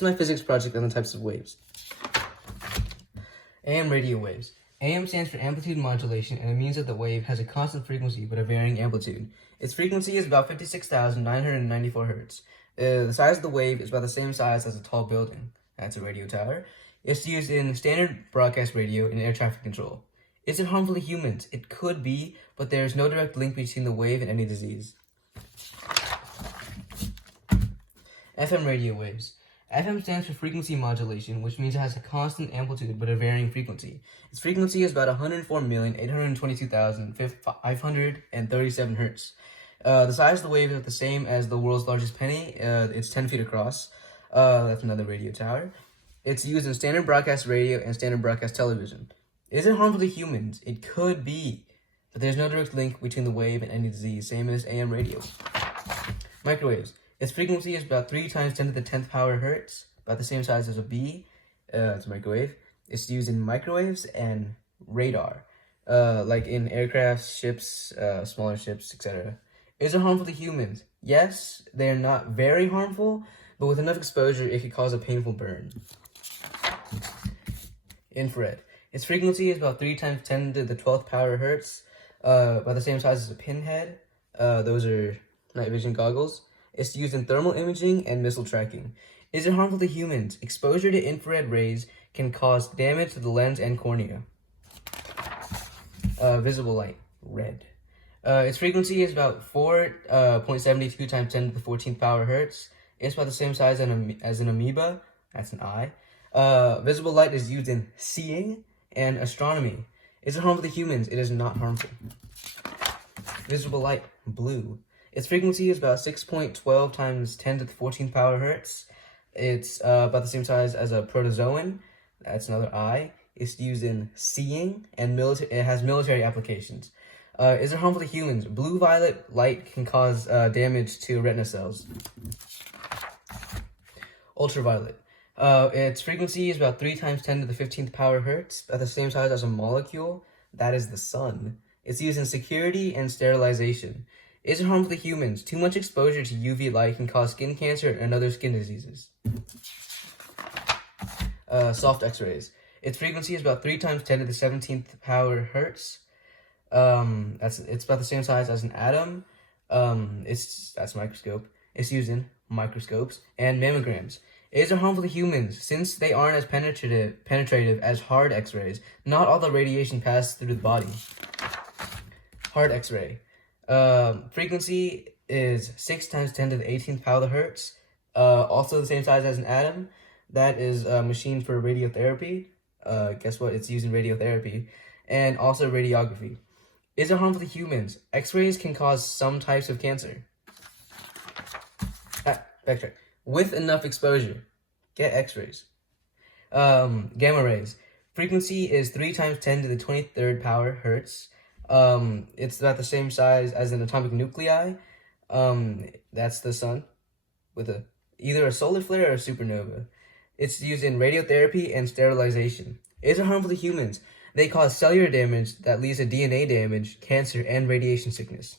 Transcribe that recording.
This is my physics project on the types of waves. AM radio waves. AM stands for amplitude modulation, and it means that the wave has a constant frequency but a varying amplitude. Its frequency is about 56,994 hertz. The size of the wave is about the same size as a tall building. That's a radio tower. It's used in standard broadcast radio and air traffic control. Is it harmful to humans? It could be, but there is no direct link between the wave and any disease. FM radio waves. FM stands for frequency modulation, which means it has a constant amplitude but a varying frequency. Its frequency is about 104,822,537 hertz. The size of the wave is the same as the world's largest penny. It's 10 feet across. That's another radio tower. It's used in standard broadcast radio and standard broadcast television. Is it harmful to humans? It could be, but there's no direct link between the wave and any disease, same as AM radio. Microwaves. Its frequency is about 3 times 10 to the 10th power hertz, about the same size as a bee. It's a microwave. It's used in microwaves and radar, like in aircraft, ships, smaller ships, etc. Is it harmful to humans? Yes, they are not very harmful, but with enough exposure, it could cause a painful burn. Infrared. Its frequency is about 3 times 10 to the 12th power hertz, about the same size as a pinhead. Those are night vision goggles. It's used in thermal imaging and missile tracking. Is it harmful to humans? Exposure to infrared rays can cause damage to the lens and cornea. Visible light, red. Its frequency is about 4.72 times 10 to the 14th power hertz. It's about the same size as an amoeba. That's an eye. Visible light is used in seeing and astronomy. Is it harmful to humans? It is not harmful. Visible light, blue. Its frequency is about 6.12 times 10 to the 14th power hertz. It's about the same size as a protozoan. That's another eye. It's used in seeing and it has military applications. Is it harmful to humans? Blue-violet light can cause damage to retina cells. Ultraviolet. Its frequency is about 3 times 10 to the 15th power hertz, at the same size as a molecule. That is the sun. It's used in security and sterilization. Is it harmful to humans? Too much exposure to UV light can cause skin cancer and other skin diseases. Soft X-rays. Its frequency is about 3 times 10 to the 17th power hertz. It's about the same size as an atom. That's a microscope. It's used in microscopes and mammograms. Is it harmful to humans? Since they aren't as penetrative as hard X-rays, not all the radiation passes through the body. Hard X-ray. Frequency is 6 times 10 to the 18th power hertz. Also the same size as an atom. That is a machine for radiotherapy. Guess what? It's used in radiotherapy. And also radiography. Is it harmful to humans? X-rays can cause some types of cancer. Backtrack. With enough exposure, get X-rays. Gamma rays. Frequency is 3 times 10 to the 23rd power hertz. It's about the same size as an atomic nuclei. That's the sun with either a solar flare or a supernova. It's used in radiotherapy and sterilization. Is it harmful to humans? They cause cellular damage that leads to DNA damage, cancer, and radiation sickness.